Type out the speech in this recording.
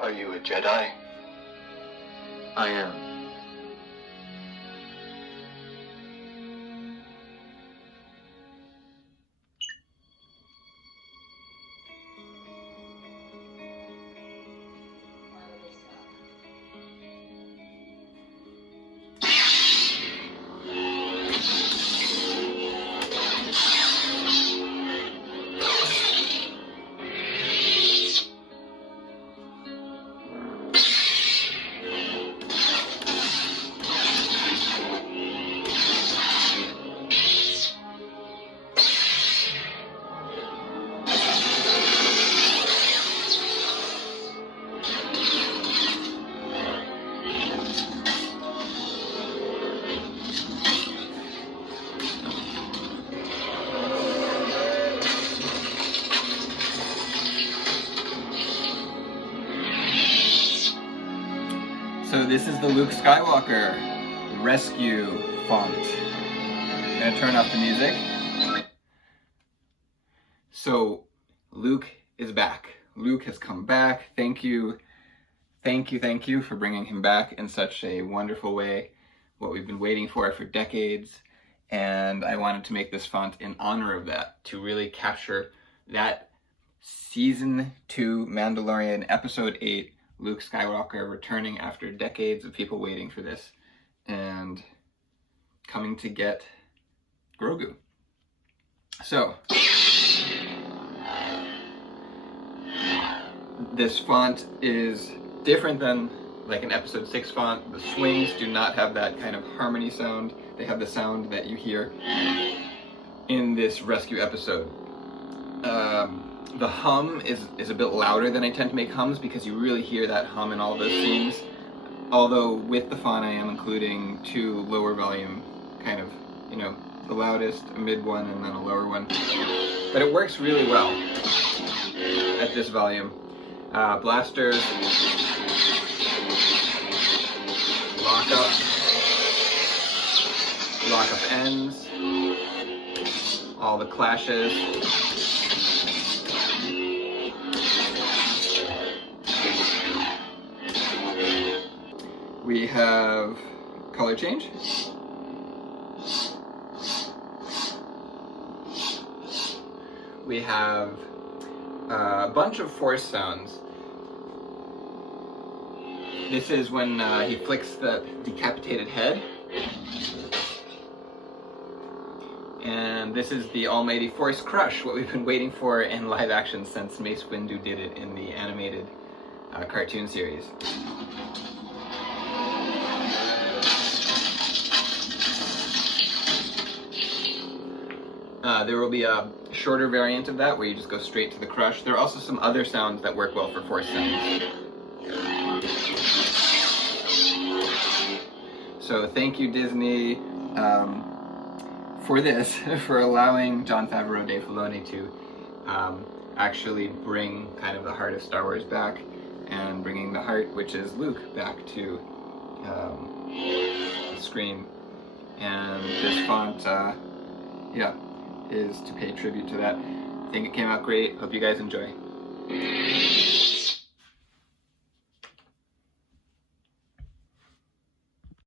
Are you a Jedi? I am. So this is the Luke Skywalker rescue font. I'm gonna turn off the music. So Luke is back. Luke has come back. Thank you for bringing him back in such a wonderful way. What we've been waiting for decades. And I wanted to make this font in honor of that, to really capture that Season 2 Mandalorian Episode 8 Luke Skywalker returning after decades of people waiting for this and coming to get Grogu. So, this font is different than like an Episode 6 font. The swings do not have that kind of harmony sound. They have the sound that you hear in this rescue episode. The hum is a bit louder than I tend to make hums because you really hear that hum in all those scenes. Although with the font I am including 2 lower volume, kind of, you know, the loudest, a mid one, and then a lower one. But it works really well at this volume. Blasters, lock up ends, all the clashes. We have color change. We have a bunch of force sounds. This is when he flicks the decapitated head. And this is the almighty Force Crush, what we've been waiting for in live action since Mace Windu did it in the animated cartoon series. There will be a shorter variant of that where you just go straight to the crush. There are also some other sounds that work well for force sounds. So thank you, Disney, for this, for allowing Jon Favreau, Dave Filoni to actually bring kind of the heart of Star Wars back, and bringing the heart, which is Luke, back to the screen. And this font, is to pay tribute to that. I think it came out great. Hope you guys enjoy.